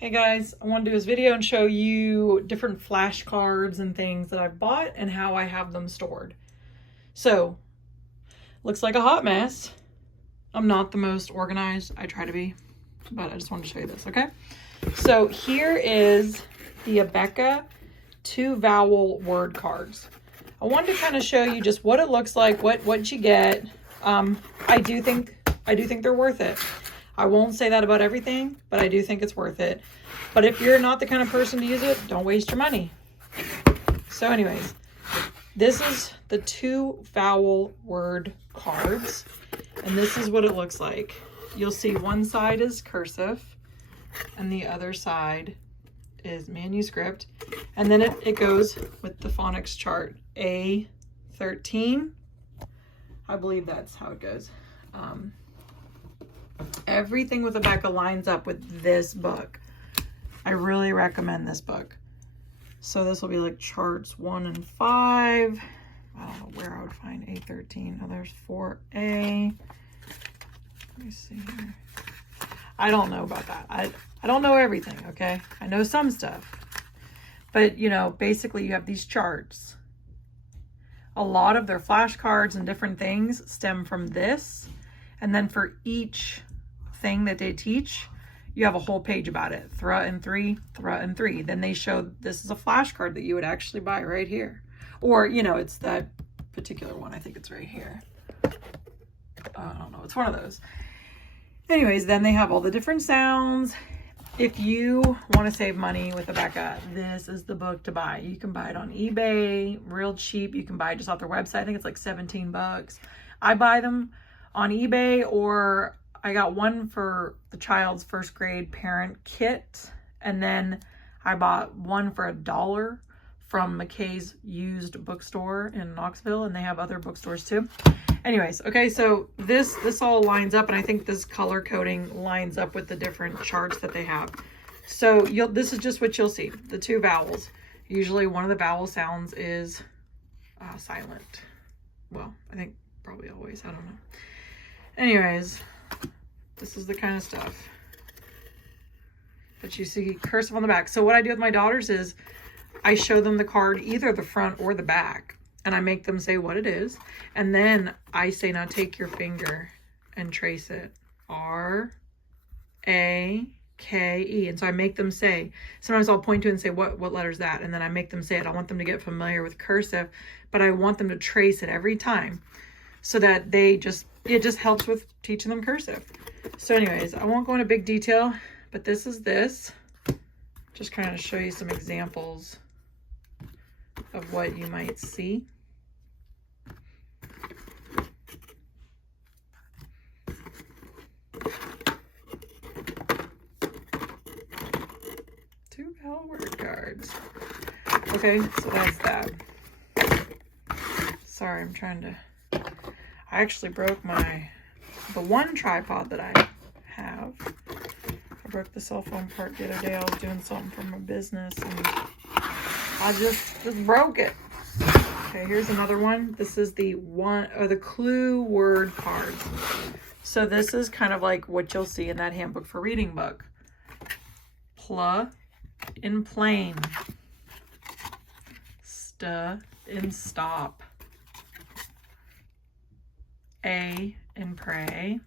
Hey guys, I want to do this video and show you different flashcards and things that I've bought and how I have them stored. So, looks like a hot mess. I'm not the most organized. I try to be, but I just wanted to show you this, okay? So here is the Abeka 2 vowel word cards. I wanted to kind of show you just what it looks like, what you get. I do think they're worth it. I won't say that about everything, but I do think it's worth it. But if you're not the kind of person to use it, don't waste your money. So anyways, this is the 2 vowel word cards, and this is what it looks like. You'll see one side is cursive, and the other side is manuscript, and then it goes with the phonics chart, A13. I believe that's how it goes. Everything with Abeka lines up with this book. I really recommend this book. So this will be like charts 1 and 5. I don't know where I would find A13. Oh, there's 4A. Let me see here. I don't know about that. I don't know everything, okay? I know some stuff. But, you know, basically you have these charts. A lot of their flashcards and different things stem from this. And then for each thing that they teach, you have a whole page about it. Thra and 3, Thra and 3. Then they show this is a flashcard that you would actually buy right here. Or, you know, it's that particular one. I think it's right here. I don't know. It's one of those. Anyways, then they have all the different sounds. If you want to save money with Abeka, this is the book to buy. You can buy it on eBay, real cheap. You can buy it just off their website. I think it's like 17 bucks. I buy them on eBay, or I got one for the child's first grade parent kit, and then I bought one for $1 from McKay's used bookstore in Knoxville, and they have other bookstores too. Anyways, okay, so this all lines up, and I think this color coding lines up with the different charts that they have. So this is just what you'll see, the 2 vowels. Usually one of the vowel sounds is silent. Well, I think probably always, I don't know. Anyways, this is the kind of stuff that you see cursive on the back. So what I do with my daughters is I show them the card, either the front or the back, and I make them say what it is. And then I say, now take your finger and trace it. R-A-K-E. And so I make them say, sometimes I'll point to it and say, what letter is that? And then I make them say it. I want them to get familiar with cursive, but I want them to trace it every time so that it just helps with teaching them cursive. So anyways, I won't go into big detail, but this is this. Just kind of show you some examples of what you might see. Two vowel word cards. Okay, so that's that. Sorry, I'm trying to... I actually broke the one tripod that I have. I broke the cell phone part the other day. I was doing something for my business and I just broke it. Okay, here's another one. This is the clue word cards. So this is kind of like what you'll see in that handbook for reading book. Pla in plain. Sta in stop. A in pray,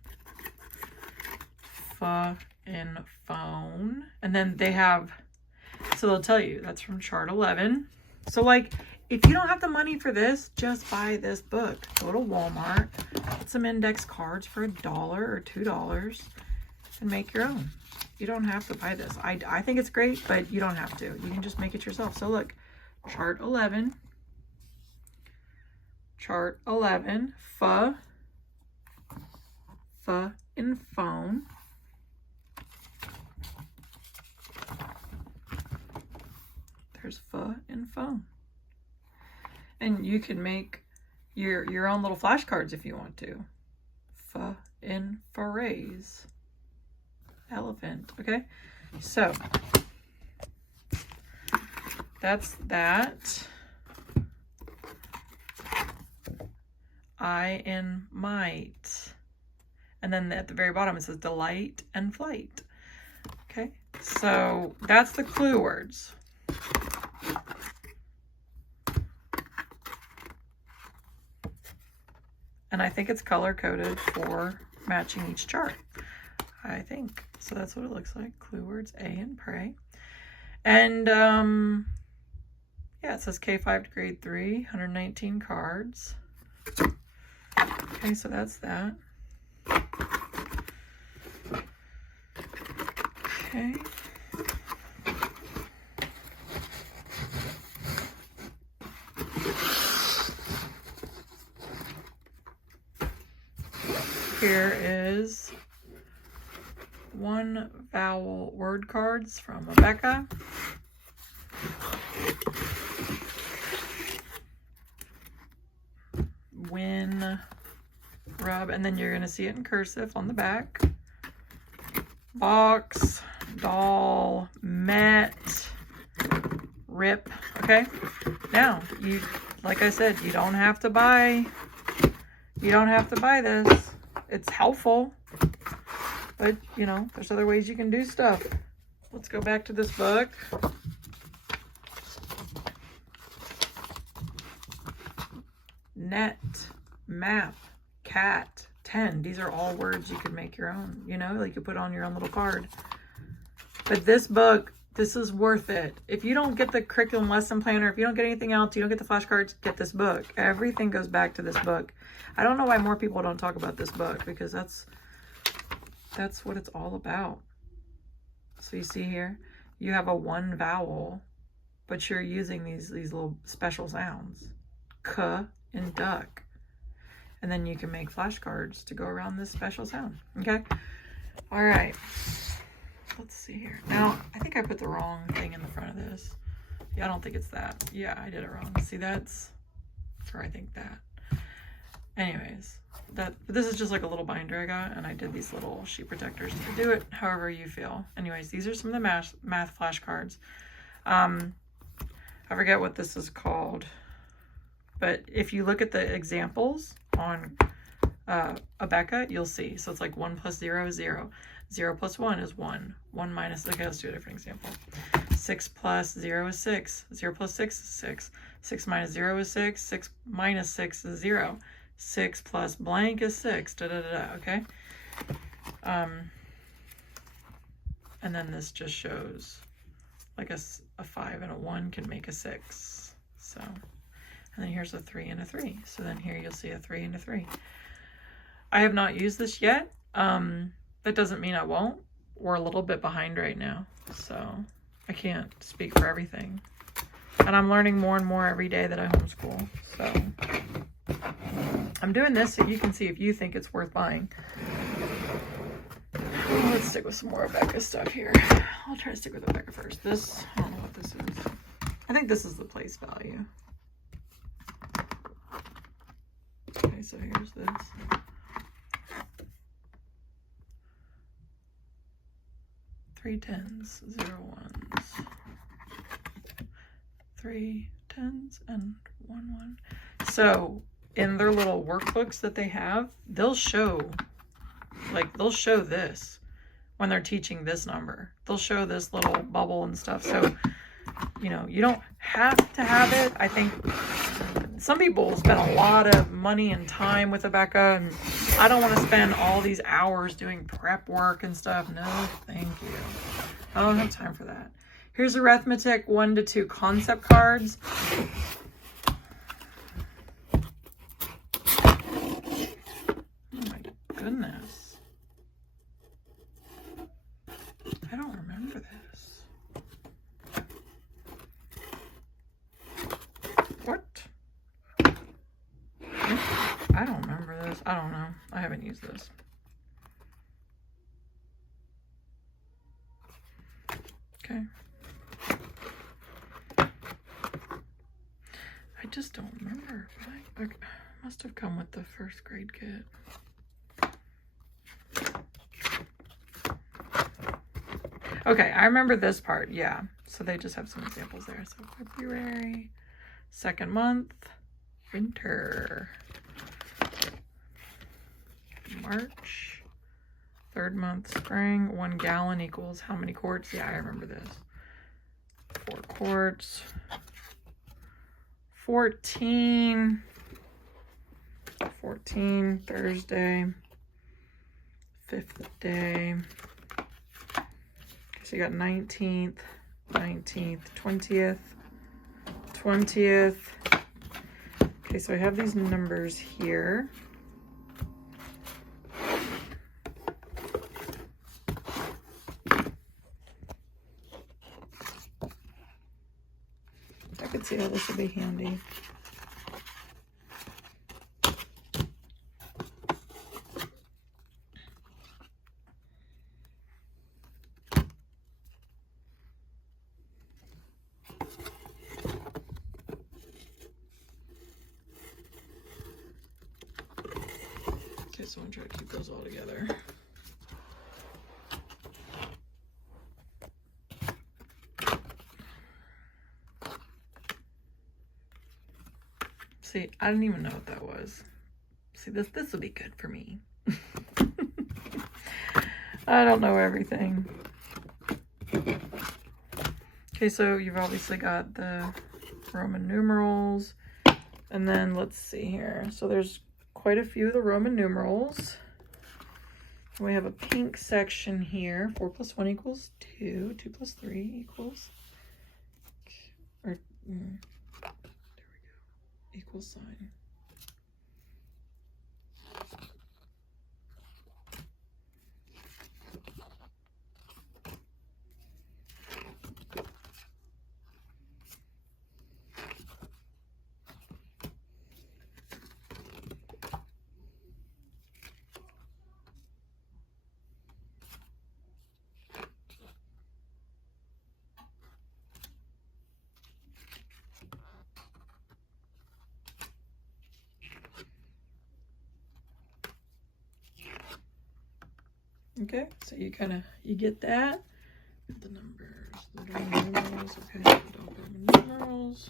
F in phone, and then they have, so they'll tell you that's from chart 11. So like, if you don't have the money for this, just buy this book. Go to Walmart, get some index cards for $1 or $2 and make your own. You don't have to buy this. I think it's great, but you don't have to. You can just make it yourself. So look, chart 11, F in phone. There's F in phone. And you can make your own little flashcards if you want to. F in phrase. Elephant. Okay? So that's that. I in might. And then at the very bottom, it says delight and flight. Okay, So that's the clue words. And I think it's color coded for matching each chart. I think. So that's what it looks like. Clue words, A and pray. And yeah, it says K5 to grade 3, 119 cards. Okay, so that's that. Okay. Here is one vowel word cards from Abeka. Win, rub, and then you're going to see it in cursive on the back. Box, doll, met, rip. Okay, now you, like I said, you don't have to buy this. It's helpful, but you know, there's other ways you can do stuff. Let's go back to this book. Net, map, cat, 10. These are all words you could make your own, you know, like you put on your own little card. But this book, this is worth it. If you don't get the curriculum lesson planner, if you don't get anything else, you don't get the flashcards, get this book. Everything goes back to this book. I don't know why more people don't talk about this book, because that's what it's all about. So you see here, you have a one vowel, but you're using these little special sounds. K and duck. And then you can make flashcards to go around this special sound. Okay? All right. Let's see here. Now, I think I put the wrong thing in the front of this. Yeah, I don't think it's that. Yeah, I did it wrong. See, that's where I think that. Anyways, this is just like a little binder I got, and I did these little sheet protectors to do it however you feel. Anyways, these are some of the math flashcards. I forget what this is called, but if you look at the examples on Abeka, you'll see. So it's like 1 plus 0 is 0. 0 plus 1 is 1. 1 minus, okay, let's do a different example. 6 plus 0 is 6. 0 plus 6 is 6. 6 minus 0 is 6. 6 minus 6 is 0. 6 plus blank is 6. Da da da da, okay? And then this just shows like a 5 and a 1 can make a 6. So, and then here's a 3 and a 3. So then here you'll see a 3 and a 3. I have not used this yet. That doesn't mean I won't. We're a little bit behind right now, so I can't speak for everything. And I'm learning more and more every day that I homeschool. So I'm doing this so you can see if you think it's worth buying. Let's stick with some more Abeka stuff here. I'll try to stick with Abeka first. This, I don't know what this is. I think this is the place value. Okay, so here's this. 3 10s, 0 1s, 3 10s, and 1 1. So in their little workbooks that they have, they'll show this when they're teaching this number. They'll show this little bubble and stuff. So, you know, you don't have to have it. I think some people spend a lot of money and time with Abeka, and I don't want to spend all these hours doing prep work and stuff. No, thank you. I don't have time for that. Here's Arithmetic 1 to 2 concept cards. Oh my goodness. I don't remember this. What? I don't remember this. I don't know. I haven't used this. Okay. I just don't remember. But I must have come with the first grade kit. Okay, I remember this part. Yeah. So they just have some examples there. So February, second month, winter. March, Third month, spring. 1 gallon equals how many quarts? Yeah, I remember this. 4 quarts. 14. 14, Thursday. 5th day. So you got 19th, 19th, 20th, 20th. Okay, so I have these numbers here. I could see how this would be handy. Okay, so I'm trying to keep those all together. See, I didn't even know what that was. See, this will be good for me. I don't know everything. Okay, so you've obviously got the Roman numerals. And then let's see here. So there's quite a few of the Roman numerals. We have a pink section here. 4 plus 1 equals 2. 2 plus 3 equals... Or, there we go. Equal sign. Okay, so you get that. The numbers, the Roman numerals, okay, the Roman numerals.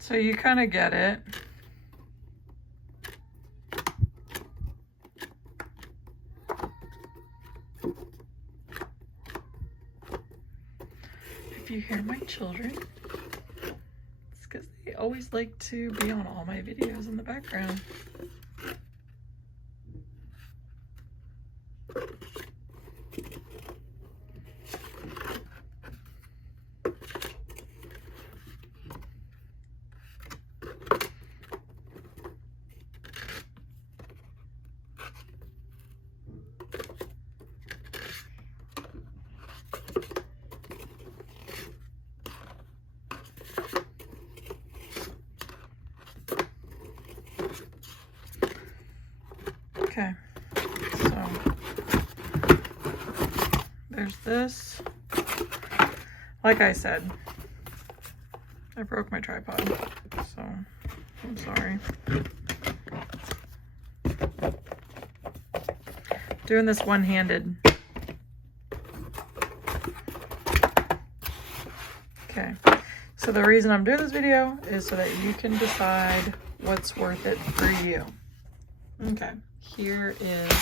So you kind of get it. If you hear my children, it's because they always like to be on all my videos in the background. Okay, so there's this. Like I said, I broke my tripod, so I'm sorry. Doing this one-handed. Okay, so the reason I'm doing this video is so that you can decide what's worth it for you. Okay. Here is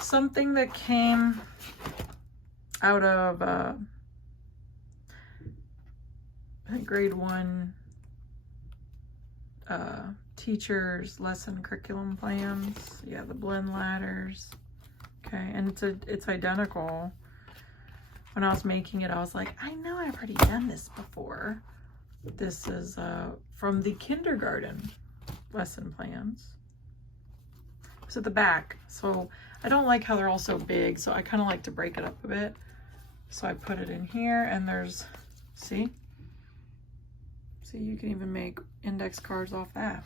something that came out of I think grade 1 teachers' lesson curriculum plans. Yeah, the blend ladders. Okay, and it's identical. When I was making it, I was like, I know I've already done this before. This is from the kindergarten lesson plans. It's at the back, so I don't like how they're all so big, so I kind of like to break it up a bit. So I put it in here, and there's, see See, you can even make index cards off that.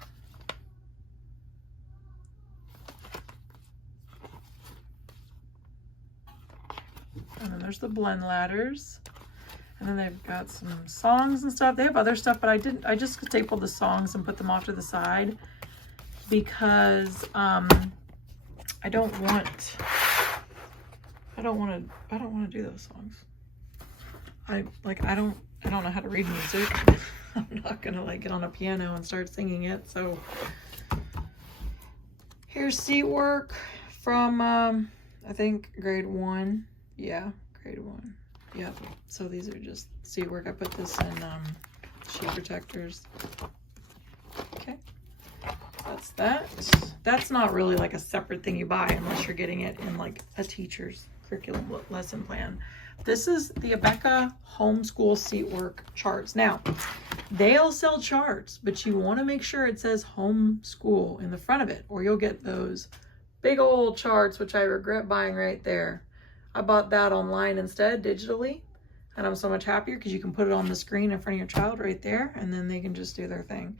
And then there's the blend ladders. And then they've got some songs and stuff. They have other stuff, but I just stapled the songs and put them off to the side because I don't want to do those songs. I don't know how to read music. I'm not gonna like get on a piano and start singing it. So here's Seatwork from I think grade 1. Yeah, grade 1. Yep. So these are just Seatwork. I put this in sheet protectors. Okay. That's that. That's not really like a separate thing you buy unless you're getting it in like a teacher's curriculum lesson plan. This is the Abeka Homeschool Seatwork charts. Now, they'll sell charts, but you want to make sure it says Homeschool in the front of it, or you'll get those big old charts, which I regret buying right there. I bought that online instead, digitally, and I'm so much happier because you can put it on the screen in front of your child right there, and then they can just do their thing.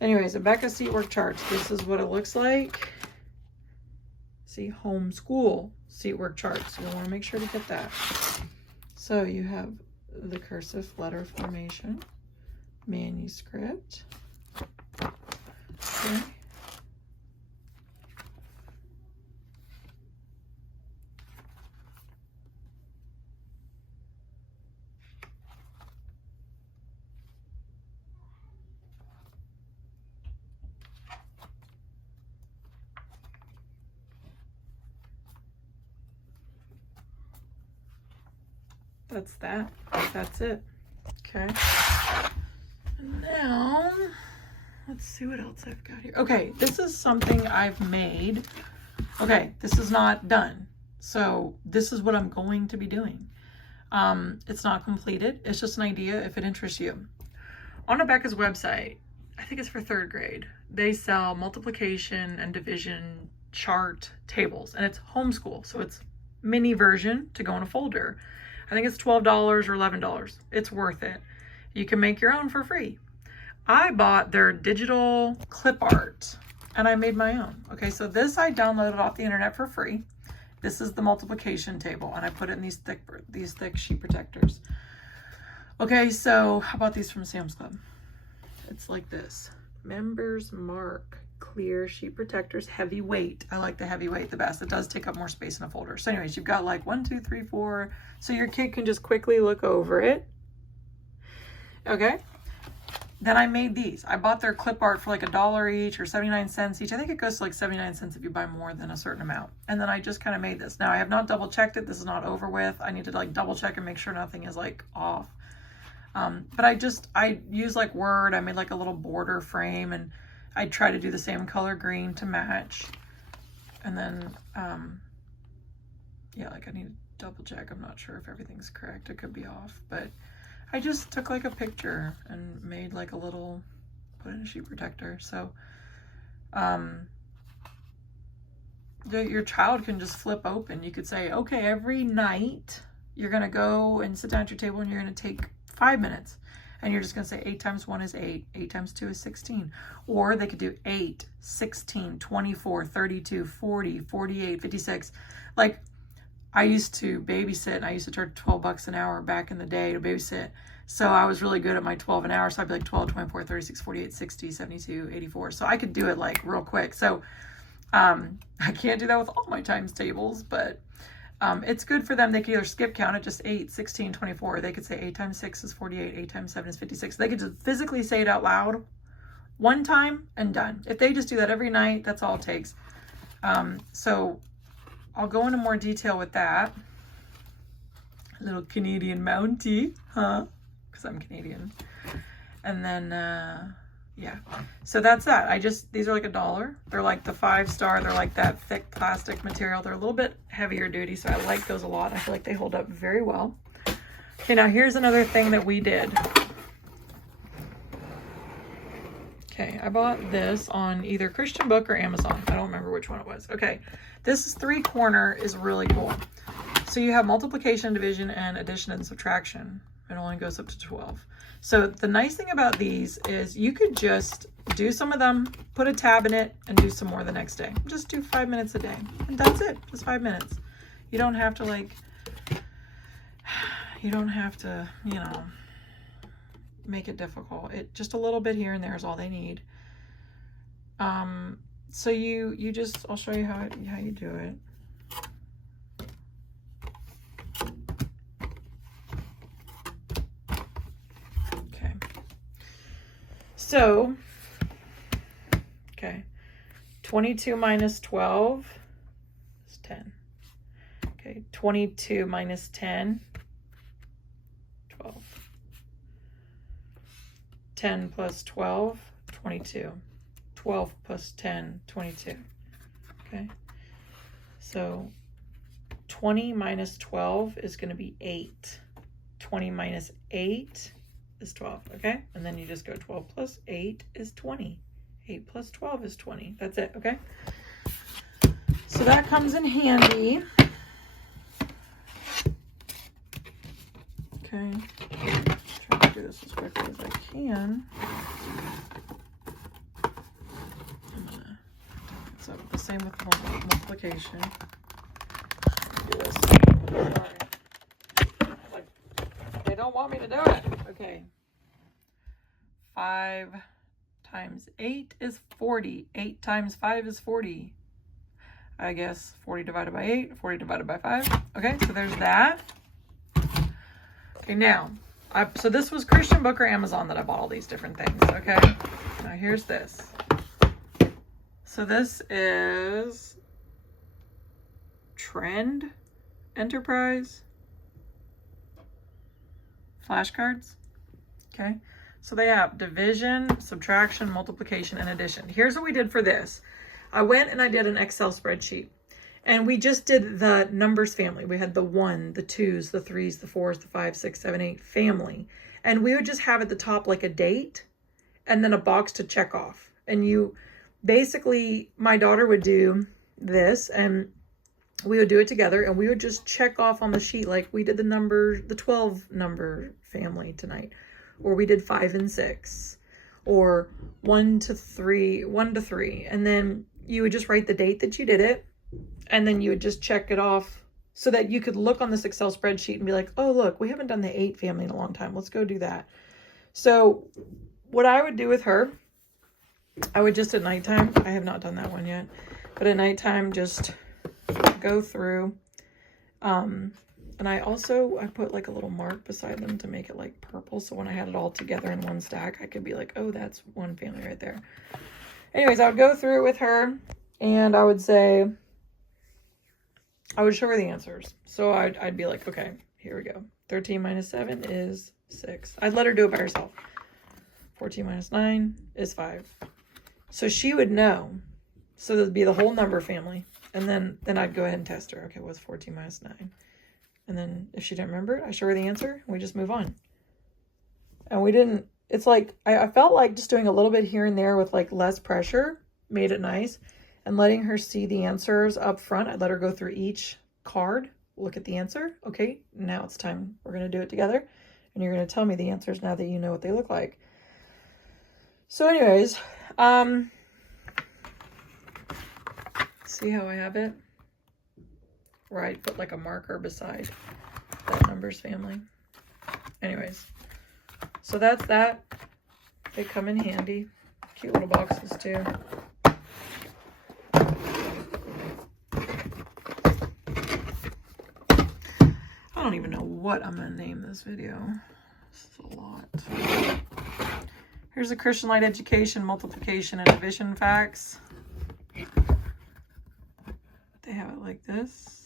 Anyways, Abeka Seatwork charts. This is what it looks like. See, Homeschool Seatwork charts. You'll want to make sure to get that. So you have the cursive letter formation, manuscript. Okay. That's that. That's it. Okay. And now, let's see what else I've got here. Okay, this is something I've made. Okay, this is not done. So this is what I'm going to be doing. It's not completed. It's just an idea if it interests you. On Abeka's website, I think it's for 3rd grade, they sell multiplication and division chart tables, and it's homeschool. So it's mini version to go in a folder. I think it's $12 or $11. It's worth it. You can make your own for free. I bought their digital clip art and I made my own. Okay, so this I downloaded off the internet for free. This is the multiplication table and I put it in these thick sheet protectors. Okay, so how about these from Sam's Club? It's like this. Members Mark clear sheet protectors, heavyweight. I like the heavyweight the best. It does take up more space in a folder. So anyways, you've got like 1, 2, 3, 4. So your kid can just quickly look over it. Okay. Then I made these. I bought their clip art for like $1 each or 79 cents each. I think it goes to like 79 cents if you buy more than a certain amount. And then I just kind of made this. Now I have not double checked it. This is not over with. I need to like double check and make sure nothing is like off. But I use like Word. I made like a little border frame and I try to do the same color green to match. And then, yeah, like I need to double check. I'm not sure if everything's correct. It could be off, but I just took like a picture and made like a little, put in a sheet protector. So, your child can just flip open. You could say, okay, every night you're going to go and sit down at your table and you're going to take 5 minutes. And you're just going to say 8 times 1 is 8, 8 times 2 is 16. Or they could do 8, 16, 24, 32, 40, 48, 56. Like, I used to babysit, and I used to charge $12 an hour back in the day to babysit. So I was really good at my 12 an hour. So I'd be like 12, 24, 36, 48, 60, 72, 84. So I could do it like real quick. So I can't do that with all my times tables, but it's good for them. They could either skip count it, just 8, 16, 24. They could say 8 times 6 is 48, 8 times 7 is 56. They could just physically say it out loud one time and done. If they just do that every night, that's all it takes. So I'll go into more detail with that. A little Canadian Mountie, huh? Because I'm Canadian. And then, yeah. So that's that. These are like $1. They're like the 5-star. They're like that thick plastic material. They're a little bit heavier duty, so I like those a lot. I feel like they hold up very well. Okay, now here's another thing that we did. Okay, I bought this on either Christian Book or Amazon. I don't remember which one it was. Okay, this 3-corner is really cool. So you have multiplication, division, and addition and subtraction. It only goes up to 12. So the nice thing about these is you could just do some of them, put a tab in it, and do some more the next day. Just do 5 minutes a day, and that's it. Just 5 minutes. You don't have to like, you don't have to, you know, make it difficult. It just a little bit here and there is all they need. So you just, I'll show you how you do it. Okay. So, okay, 22 minus 12 is 10. Okay, 22 minus 10, 12. 10 plus 12, 22. 12 plus 10, 22. Okay, so 20 minus 12 is going to be 8. 20 minus 8 is 12, okay? And then you just go 12 plus 8 is 20. 8 plus 12 is 20. That's it, okay? So that comes in handy. Okay, try to do this as quickly as I can. So the same with multiplication. Do this. Sorry. Like, they don't want me to do it. Okay. 5 times 8 is 40. 8 times 5 is 40. I guess 40 divided by 8, 40 divided by 5. Okay, so there's that. Okay, now, so this was Christian Book or Amazon that I bought all these different things, okay? Now here's this. So this is Trend Enterprise flashcards. Okay, so they have division, subtraction, multiplication, and addition. Here's what we did for this. I went and I did an Excel spreadsheet, and we just did the numbers family. We had the 1, the 2s, the 3s, the 4s, the 5, 6, 7, 8 family. And we would just have at the top like a date and then a box to check off. And you basically, my daughter would do this and we would do it together and we would just check off on the sheet. Like we did the 12 number family tonight, or we did 5 and 6, or 1 to 3. And then you would just write the date that you did it. And then you would just check it off so that you could look on this Excel spreadsheet and be like, oh, look, we haven't done the 8 family in a long time. Let's go do that. So what I would do with her, I would just at nighttime, I have not done that one yet, but at nighttime just go through. And I put like a little mark beside them to make it like purple. So when I had it all together in one stack, I could be like, oh, that's one family right there. Anyways, I would go through it with her and I would say, I would show her the answers. So I'd be like, okay, here we go. 13 minus 7 is 6. I'd let her do it by herself. 14 minus 9 is 5. So she would know. So there'd be the whole number family. And then I'd go ahead and test her. Okay, what's 14 minus 9? And then if she didn't remember it, I show her the answer and we just move on. And we didn't, it's like, I felt like just doing a little bit here and there with like less pressure made it nice. And letting her see the answers up front. I'd let her go through each card, look at the answer. Okay, now it's time. We're going to do it together. And you're going to tell me the answers now that you know what they look like. So anyways, see how I have it? Where I put like a marker beside that numbers family. Anyways, so that's that. They come in handy. Cute little boxes too. I don't even know what I'm going to name this video. This is a lot. Here's a Christian Light Education, Multiplication, and Division Facts. They have it like this.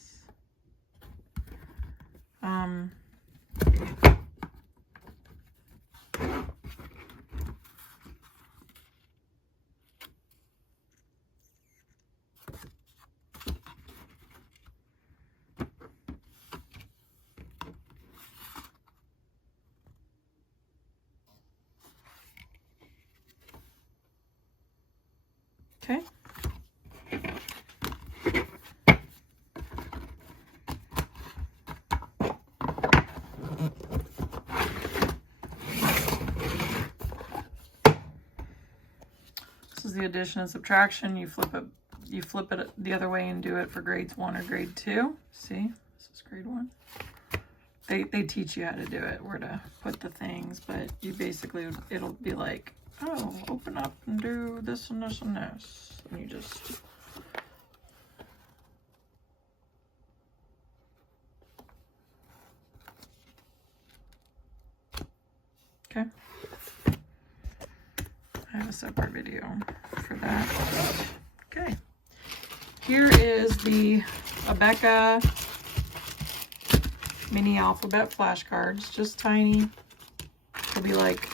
Okay. addition and subtraction, you flip it the other way and do it for grades 1 or grade 2. See, this is grade 1. They teach you how to do it, where to put the things, but you basically, it'll be like, oh, open up and do this and this and this. And you just... Okay. I have a separate video for that. Okay. Here is the Abeka mini alphabet flashcards, just tiny. It'll be like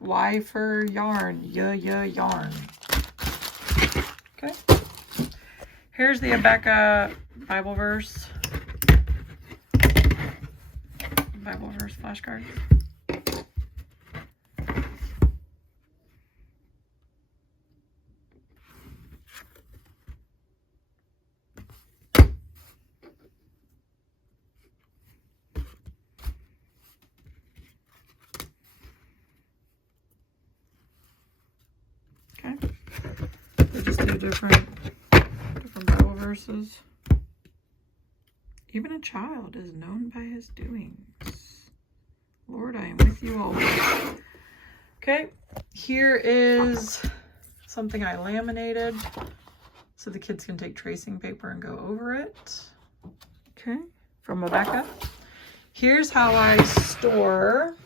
Y for yarn, yarn. Okay. Here's the Abeka Bible verse flashcards. They just do different Bible verses. Even a child is known by his doings. Lord, I am with you always. Okay, here is something I laminated so the kids can take tracing paper and go over it. Okay, from Abeka. Here's how I store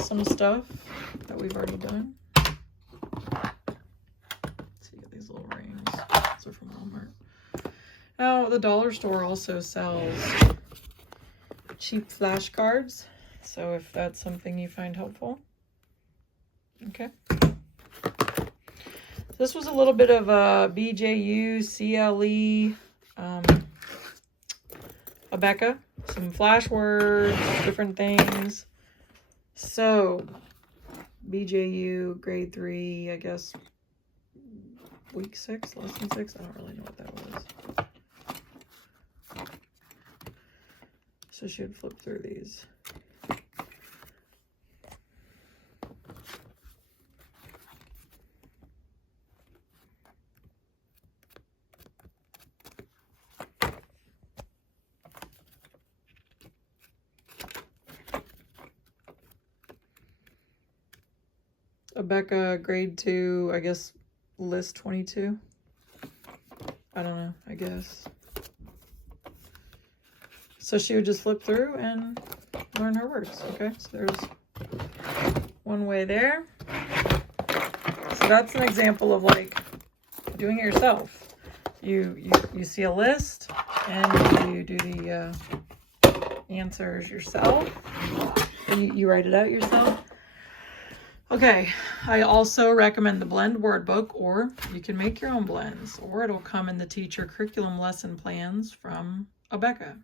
some stuff that we've already done. Let's see, these little rings. These are from Walmart. Now, the dollar store also sells cheap flashcards, so if that's something you find helpful. Okay. This was a little bit of a BJU CLE Abeka, some flash words, different things. So, BJU, grade 3, I guess, week 6, lesson 6. I don't really know what that was. So she would flip through these. Abeka grade 2, I guess, list 22. I don't know, I guess. So she would just flip through and learn her words. Okay, so there's one way there. So that's an example of like doing it yourself. You see a list and you do the answers yourself, and you write it out yourself. Okay, I also recommend the blend word book, or you can make your own blends, or it'll come in the teacher curriculum lesson plans from Abeka.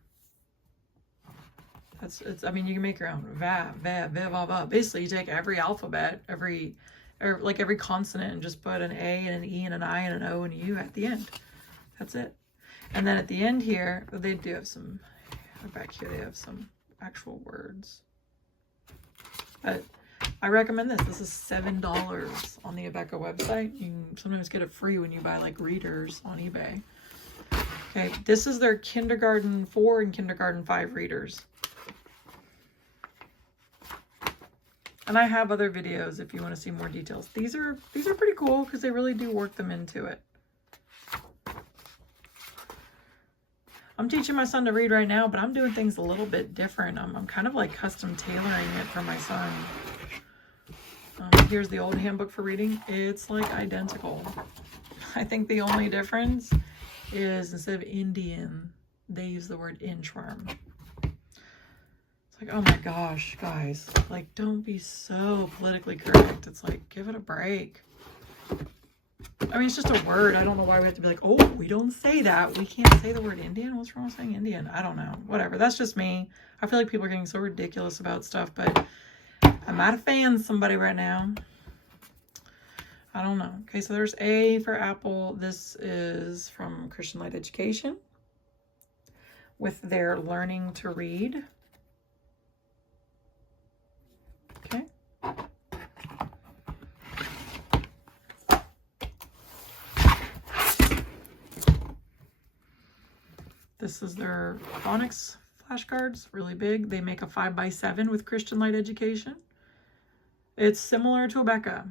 I mean, you can make your own. Va, va, va, va, va. Basically, you take every alphabet, every consonant, and just put an A and an E and an I and an O and a U at the end. That's it. And then at the end here, they do have some, back here they have some actual words. But I recommend this. This is $7 on the Abeka website. You can sometimes get it free when you buy like readers on eBay. Okay, this is their kindergarten 4 and kindergarten 5 readers. And I have other videos if you want to see more details. These are pretty cool because they really do work them into it. I'm teaching my son to read right now, but I'm doing things a little bit different. I'm kind of like custom tailoring it for my son. Here's the old handbook for reading. It's like identical. I think the only difference is instead of Indian, they use the word inchworm. It's like, oh my gosh, guys, like, don't be so politically correct. It's like, give it a break. I mean, it's just a word. I don't know why we have to be like, oh, we don't say that. We can't say the word Indian. What's wrong with saying Indian? I don't know. Whatever. That's just me. I feel like people are getting so ridiculous about stuff, but I'm not a fan of somebody right now. I don't know. Okay, so there's A for Apple. This is from Christian Light Education with their learning to read. Okay. This is their Phonics flashcards, really big. They make a 5x7 with Christian Light Education. It's similar to Abeka.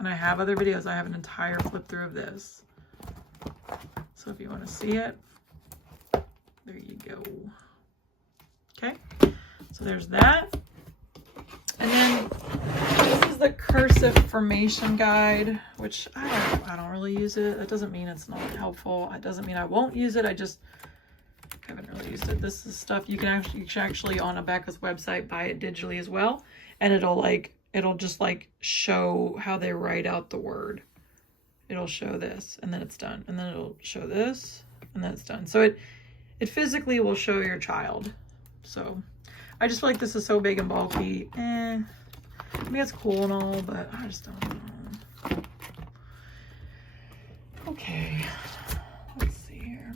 And I have other videos. I have an entire flip through of this. So if you want to see it, there you go. Okay, so there's that. And then this is the cursive formation guide, which I don't really use it. That doesn't mean it's not helpful. It doesn't mean I won't use it. I just haven't really used it. This is stuff you can actually on Abeka's website buy it digitally as well, and it'll just like show how they write out the word. It'll show this, and then it's done, and then it'll show this, and then it's done. So it physically will show your child. So I just feel like this is so big and bulky. I mean, it's cool and all, but I just don't know. Okay, let's see here.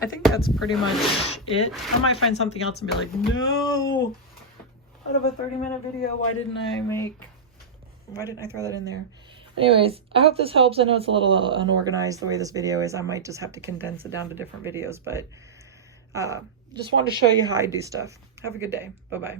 I think that's pretty much it. I might find something else and be like, no, out of a 30-minute video, why didn't I throw that in there? Anyways, I hope this helps. I know it's a little unorganized the way this video is. I might just have to condense it down to different videos, but just wanted to show you how I do stuff. Have a good day. Bye-bye.